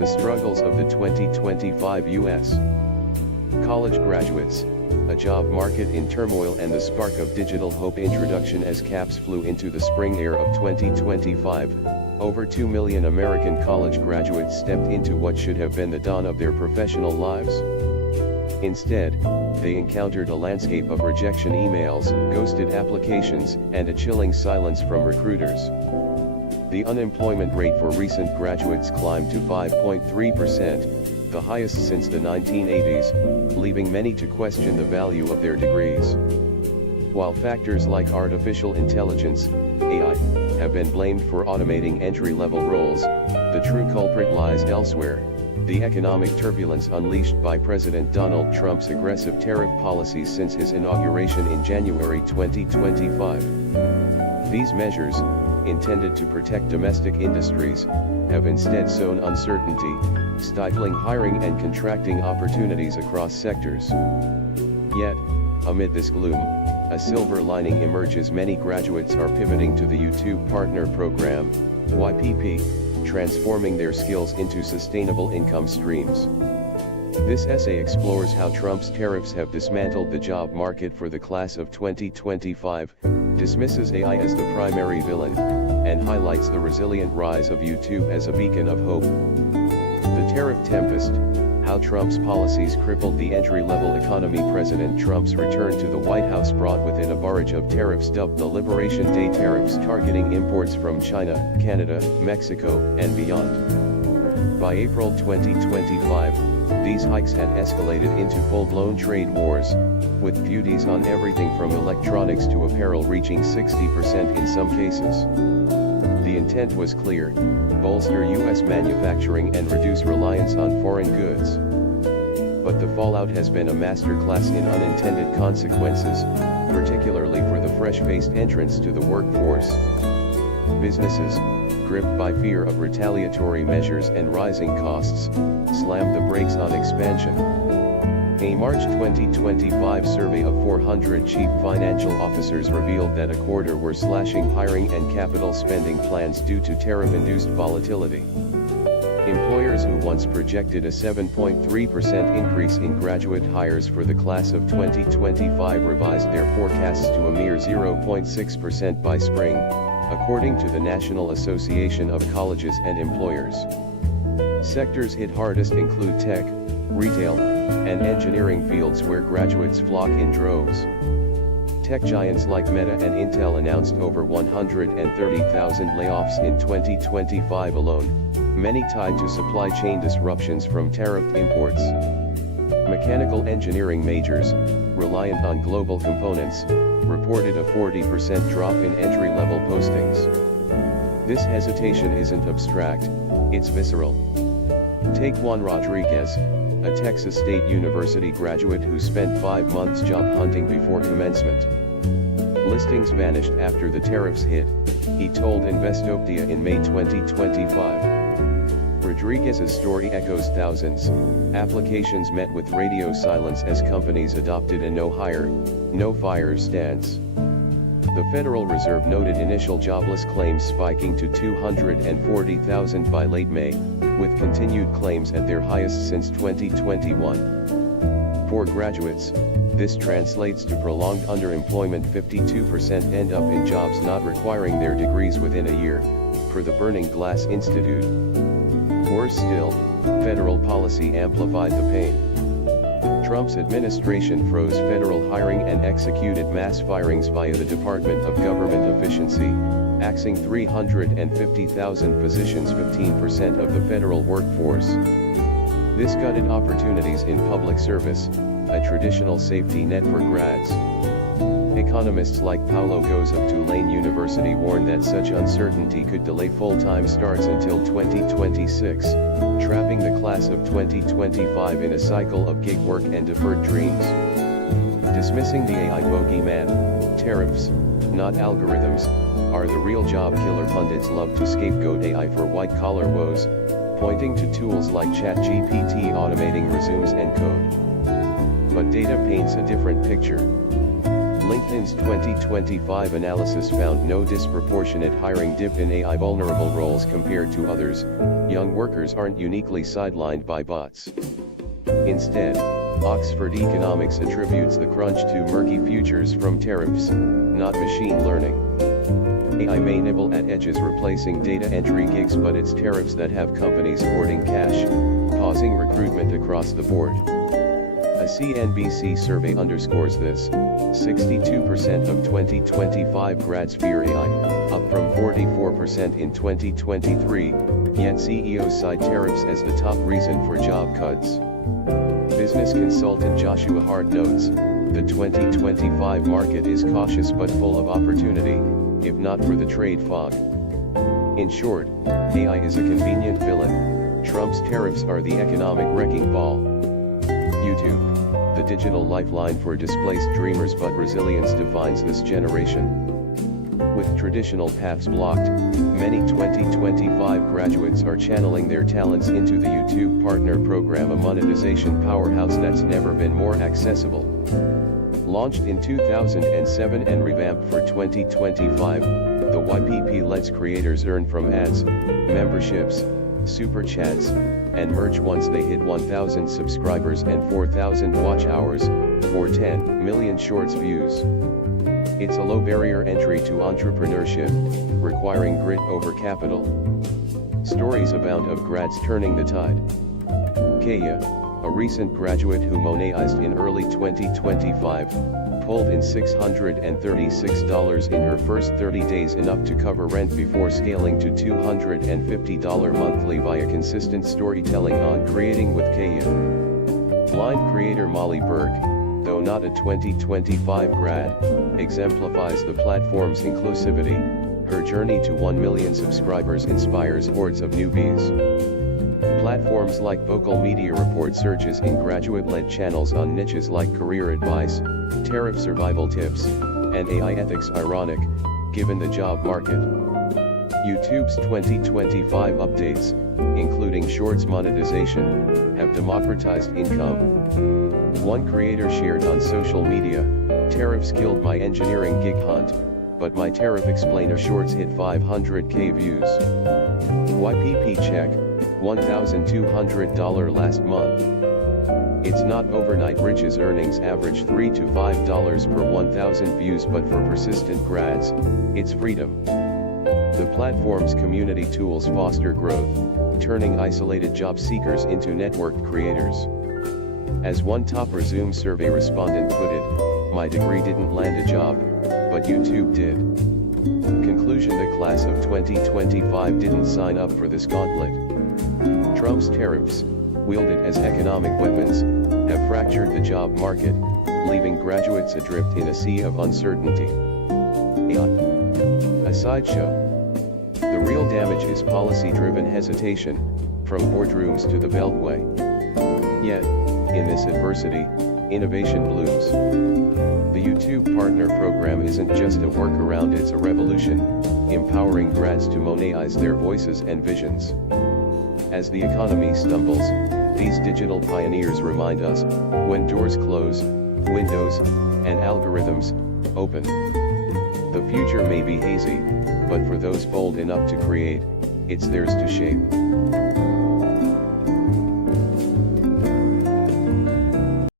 The struggles of the 2025 U.S. college graduates, a job market in turmoil, and the spark of digital hope introduction as caps flew into the spring air of 2025. Over 2 million American college graduates stepped into what should have been the dawn of their professional lives. Instead, they encountered a landscape of rejection emails, ghosted applications, and a chilling silence from recruiters. The unemployment rate for recent graduates climbed to 5.3%, the highest since the 1980s, leaving many to question the value of their degrees. While factors like artificial intelligence, AI, have been blamed for automating entry-level roles, the true culprit lies elsewhere: the economic turbulence unleashed by President Donald Trump's aggressive tariff policies since his inauguration in January 2025. These measures, intended to protect domestic industries, have instead sown uncertainty, stifling hiring and contracting opportunities across sectors. Yet, amid this gloom, a silver lining emerges. Many graduates are pivoting to the YouTube Partner Program, YPP, transforming their skills into sustainable income streams. This essay explores how Trump's tariffs have dismantled the job market for the class of 2025, dismisses AI as the primary villain, and highlights the resilient rise of YouTube as a beacon of hope. The Tariff Tempest: how Trump's policies crippled the entry-level economy. President Trump's return to the White House brought with it a barrage of tariffs dubbed the Liberation Day tariffs, targeting imports from China, Canada, Mexico, and beyond. By April 2025, these hikes had escalated into full-blown trade wars, with duties on everything from electronics to apparel reaching 60% in some cases. The intent was clear: bolster U.S. manufacturing and reduce reliance on foreign goods. But the fallout has been a masterclass in unintended consequences, particularly for the fresh-faced entrants to the workforce. Businesses, gripped by fear of retaliatory measures and rising costs, slammed the brakes on expansion. A March 2025 survey of 400 chief financial officers revealed that a quarter were slashing hiring and capital spending plans due to tariff-induced volatility. Employers who once projected a 7.3% increase in graduate hires for the class of 2025 revised their forecasts to a mere 0.6% by spring, according to the National Association of Colleges and Employers. Sectors hit hardest include tech, retail, and engineering fields, where graduates flock in droves. Tech giants like Meta and Intel announced over 130,000 layoffs in 2025 alone, many tied to supply chain disruptions from tariffed imports. Mechanical engineering majors, reliant on global components, reported a 40% drop in entry-level postings. This hesitation isn't abstract, it's visceral. Take Juan Rodriguez, a Texas State University graduate who spent 5 months job hunting before commencement. Listings vanished after the tariffs hit, he told Investopedia in May 2025. Rodriguez's story echoes thousands. Applications met with radio silence as companies adopted a no hire, no fire stance. The Federal Reserve noted initial jobless claims spiking to 240,000 by late May, with continued claims at their highest since 2021. For graduates, this translates to prolonged underemployment. 52% end up in jobs not requiring their degrees within a year, per the Burning Glass Institute. Worse still, federal policy amplified the pain. Trump's administration froze federal hiring and executed mass firings via the Department of Government Efficiency, axing 350,000 positions, 15% of the federal workforce. This gutted opportunities in public service, a traditional safety net for grads. Economists like Paulo Goes of Tulane University warned that such uncertainty could delay full-time starts until 2026, trapping the class of 2025 in a cycle of gig work and deferred dreams. Dismissing the AI bogeyman, tariffs, not algorithms, are the real job killer. Pundits love to scapegoat AI for white-collar woes, pointing to tools like ChatGPT automating resumes and code. But data paints a different picture. LinkedIn's 2025 analysis found no disproportionate hiring dip in AI vulnerable roles compared to others. Young workers aren't uniquely sidelined by bots. Instead, Oxford Economics attributes the crunch to murky futures from tariffs, not machine learning. AI may nibble at edges replacing data entry gigs, but it's tariffs that have companies hoarding cash, pausing recruitment across the board. A CNBC survey underscores this. 62% of 2025 grads fear AI, up from 44% in 2023, yet CEOs cite tariffs as the top reason for job cuts. Business consultant Joshua Hart notes, the 2025 market is cautious but full of opportunity, if not for the trade fog. In short, AI is a convenient villain. Trump's tariffs are the economic wrecking ball. YouTube, the digital lifeline for displaced dreamers, but resilience defines this generation. With traditional paths blocked, many 2025 graduates are channeling their talents into the YouTube Partner Program, a monetization powerhouse that's never been more accessible. Launched in 2007 and revamped for 2025, the YPP lets creators earn from ads, memberships, super chats, and merch once they hit 1,000 subscribers and 4,000 watch hours, or 10 million shorts views. It's a low barrier entry to entrepreneurship, requiring grit over capital. Stories abound of grads turning the tide. Kaya, a recent graduate who monetized in early 2025, pulled in $636 in her first 30 days, enough to cover rent before scaling to $250 monthly via consistent storytelling on Creating with Kaya. Blind creator Molly Berg, though not a 2025 grad, exemplifies the platform's inclusivity. Her journey to 1 million subscribers inspires hordes of newbies. Platforms like Vocal Media report surges in graduate-led channels on niches like career advice, tariff survival tips, and AI ethics. Ironic, given the job market. YouTube's 2025 updates, including Shorts monetization, have democratized income. One creator shared on social media, "Tariffs killed my engineering gig hunt, but my tariff explainer shorts hit 500k views." YPP check, $1,200 last month. It's not overnight riches. Earnings average $3 to $5 per 1,000 views, but for persistent grads, it's freedom. The platform's community tools foster growth, turning isolated job seekers into networked creators. As one top Zoom survey respondent put it, "My degree didn't land a job, but YouTube did." Conclusion: the class of 2025 didn't sign up for this gauntlet. Trump's tariffs, wielded as economic weapons, have fractured the job market, leaving graduates adrift in a sea of uncertainty. A sideshow. The real damage is policy-driven hesitation, from boardrooms to the Beltway. Yet, in this adversity, innovation blooms. The YouTube Partner Program isn't just a workaround, it's a revolution, empowering grads to monetize their voices and visions. As the economy stumbles, these digital pioneers remind us, when doors close, windows and algorithms open. The future may be hazy, but for those bold enough to create, it's theirs to shape.